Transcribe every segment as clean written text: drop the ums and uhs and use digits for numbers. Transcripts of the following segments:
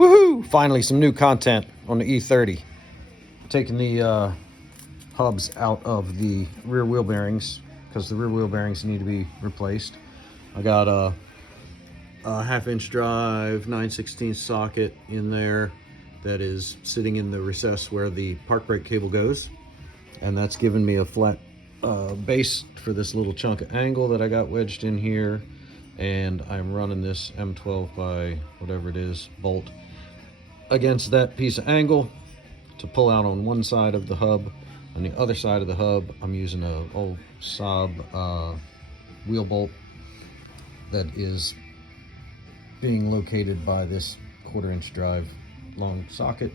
Woohoo! Finally, some new content on the E30. Taking the hubs out of the rear wheel bearings because the rear wheel bearings need to be replaced. I got a half-inch drive 9/16 socket in there that is sitting in the recess where the park brake cable goes, and that's given me a flat base for this little chunk of angle that I got wedged in here. And I'm running this M12 by whatever it is bolt against that piece of angle to pull out on one side of the hub. On the other side of the hub, I'm using a old Saab wheel bolt that is being located by this 1/4-inch drive long socket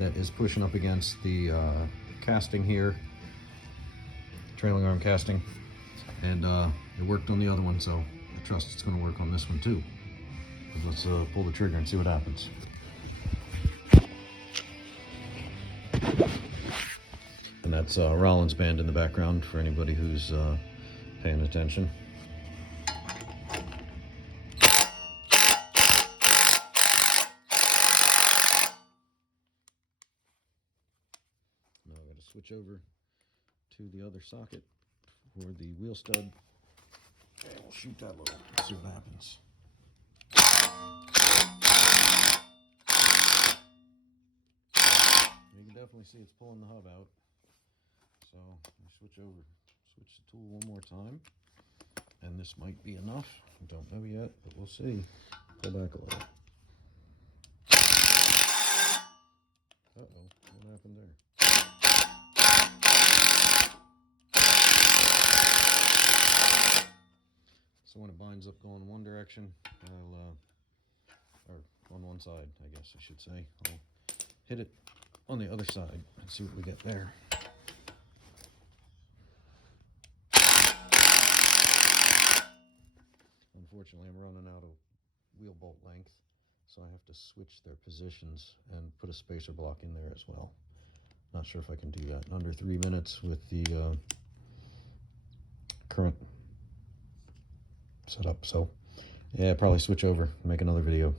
that is pushing up against the casting here, trailing arm casting, and it worked on the other one, so I trust it's going to work on this one too. Let's pull the trigger and see what happens. And that's Rollins band in the background for anybody who's paying attention. Now I got to switch over to the other socket for the wheel stud. Okay, we'll shoot that little, see what happens. You can definitely see it's pulling the hub out. So I switch the tool one more time, and this might be enough. I don't know yet, but we'll see. Pull back a little. Uh-oh, what happened there? So when it binds up going one direction, or on one side, I guess I should say, I'll hit it on the other side and see what we get there. Unfortunately, I'm running out of wheel bolt length, so I have to switch their positions and put a spacer block in there as well. Not sure if I can do that in under 3 minutes with the current setup. So yeah, probably switch over and make another video.